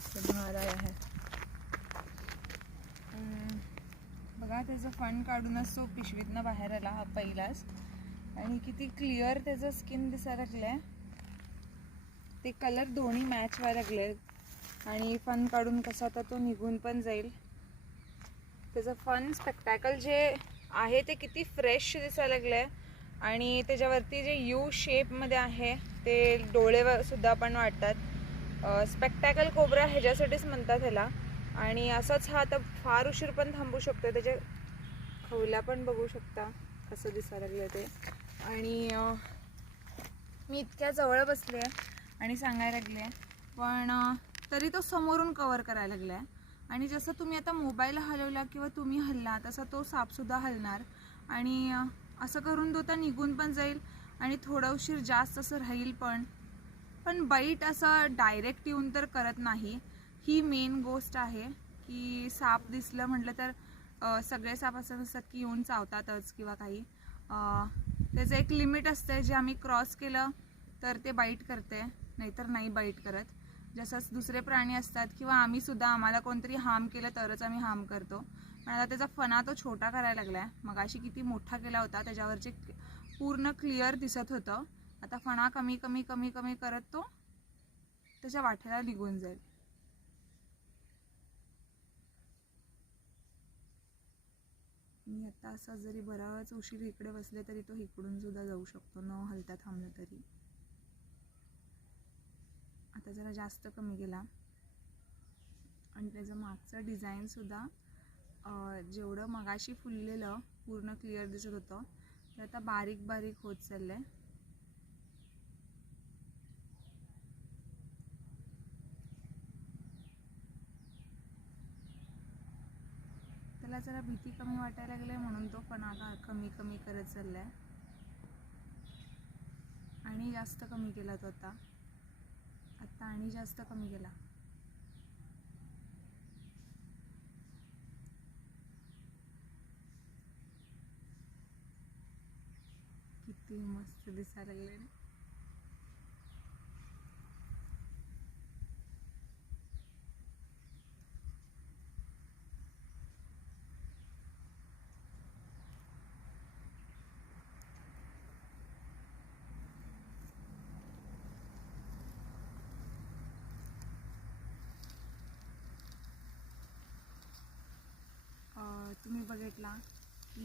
से बाहर आया है। बघा त्याचं फण काढूनच तो पिशवीतनं बाहेर आला हा पहिलाच, आणि किती क्लिअर त्याचं स्किन दिसायला लागलंय, ते कलर दोन्ही मॅच व्हायला लागले, आणि फन काढून कसा आता तो निघून पण जाईल। त्याचं फन स्पेक्टॅकल जे आहे ते किती फ्रेश दिसायला लागलंय, आणि त्याच्यावरती जे यू शेपमध्ये आहे ते डोळे सुद्धा पण वाटतात। स्पेक्टॅकल कोब्रा ह्याच्यासाठीच म्हणतात ह्याला, आणि असंच हा आता फार उशीर पण थांबू शकतो। त्याचे खवल्या पण बघू शकता कसं दिसायला लागलं ते, आणि मी इतक्या जवळ बसले आणि सांगायला लागले, पण तरी तो समोरून कवर करायला लागलाय, आणि जसं तुम्ही आता मोबाईल हलवला किंवा तुम्ही हलला तसा तो सापसुद्धा हलणार, आणि असं करून तो तर निघून पण जाईल आणि थोडा उशीर जास्त असं राहील पण बाईट असं डायरेक्ट येऊन तर करत नाही। ही मेन गोष्ट आहे की साप दिसलं म्हटलं तर सगळे साप असं नसतात की येऊन चावतातच किंवा काही, त्याचं एक लिमिट असते, जे आम्ही क्रॉस केलं तर ते बाईट करते, नाहीतर नाही बाईट करत। जसंच दुसरे प्राणी असतात किंवा आम्ही सुद्धा, आम्हाला कोणतरी हार्म केलं तरच आम्ही हार्म करतो, पण आता त्याचा फणा तो छोटा करायला लागलाय। मगाशी किती मोठा केला होता, त्याच्यावरचे पूर्ण क्लिअर दिसत होतं, आता फणा कमी कमी कमी कमी करत तो त्याच्या वाटेला निघून जाईल। मी आता असं जरी बराच उशीर इकडे बसले तरी तो इकडून सुद्धा जाऊ शकतो, न हलता थांबलं तरी। आता जरा जास्त कमी गेला, आणि त्याचं मागचं डिझाईन सुद्धा जेवढं मगाशी फुललेलं पूर्ण क्लिअर दिसत होतं ते आता बारीक बारीक होत चाललंय। त्याला जरा भीती कमी वाटायला लागली म्हणून तो फणा कमी कमी करत चाललाय, आणि जास्त कमी केला तो आता आणि जास्त कमी केला। किती मस्त दिसायला लागले ना। तुम्ही बघितला